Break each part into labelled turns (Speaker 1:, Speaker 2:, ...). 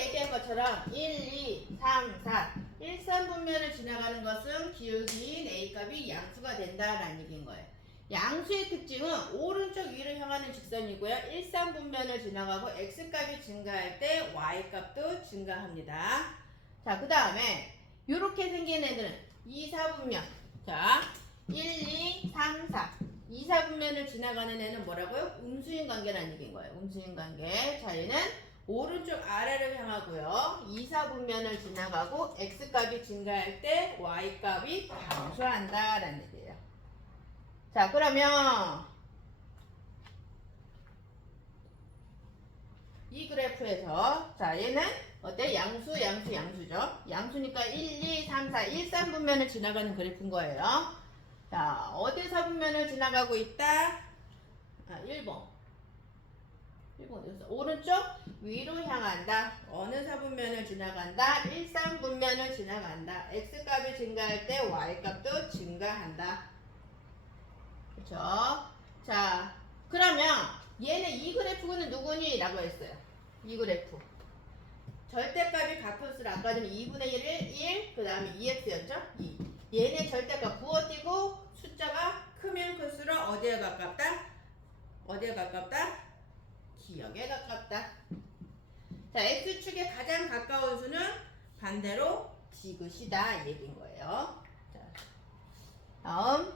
Speaker 1: 얘기한 것처럼 1, 2, 3, 4 1, 3분면을 지나가는 것은 기울기인 A값이 양수가 된다라는 얘기인 거예요. 양수의 특징은 오른쪽 위로 향하는 직선이고요. 1, 3분면을 지나가고 X값이 증가할 때 Y값도 증가합니다. 자, 그 다음에 이렇게 생긴 애들은 2, 4분면. 자, 1, 2, 3, 4. 2, 4분면을 지나가는 애는 뭐라고요? 음수인 관계라는 얘기인 거예요. 음수인 관계. 자, 얘는 오른쪽 아래를 향하고요. 2, 4분면을 지나가고 X값이 증가할 때 Y값이 감소한다 라는 얘기예요. 자, 그러면 이 그래프에서 자, 얘는 어때? 양수, 양수, 양수죠. 양수니까 1, 2, 3, 4, 1, 3분면을 지나가는 그래프인 거예요. 자, 어디 4분면을 지나가고 있다? 아, 1번. 1번 어디였어? 오른쪽 위로 향한다. 어느 4분면을 지나간다? 1, 3분면을 지나간다. X값이 증가할 때 Y값도 증가한다. 그쵸? 자, 그러면 얘는 이 그래프는 누구니? 라고 했어요. 이 그래프. 절대값이 같을수록 아까 전에 2분의 1을 1, 그 다음에 2x였죠? 2. 얘네 절대값 부어띄고 숫자가 크면 클수록 어디에 가깝다? 어디에 가깝다? 기억에 가깝다. 자, x축에 가장 가까운 수는 반대로 이 얘기인 거예요. 자, 다음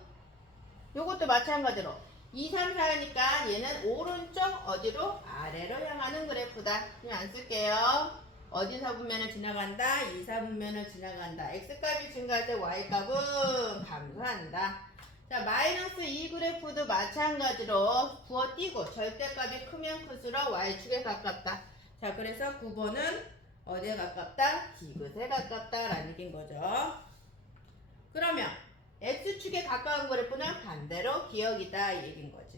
Speaker 1: 요것도 마찬가지로 2, 3, 4니까 얘는 오른쪽 어디로? 아래로 향하는 그래프다. 그냥 안 쓸게요. 어디 4분면을 지나간다? 2, 4분면을 지나간다. x값이 증가할 때 y값은 감소한다. 자, 마이너스 2 그래프도 마찬가지로 부어 띄고 절대값이 크면 클수록 y축에 가깝다. 자, 그래서 9번은 어디에 가깝다? 디귿에 가깝다라는 얘기인 거죠. 그러면 x축에 가까운 그래프는 반대로 기억이다 이 얘기인 거지.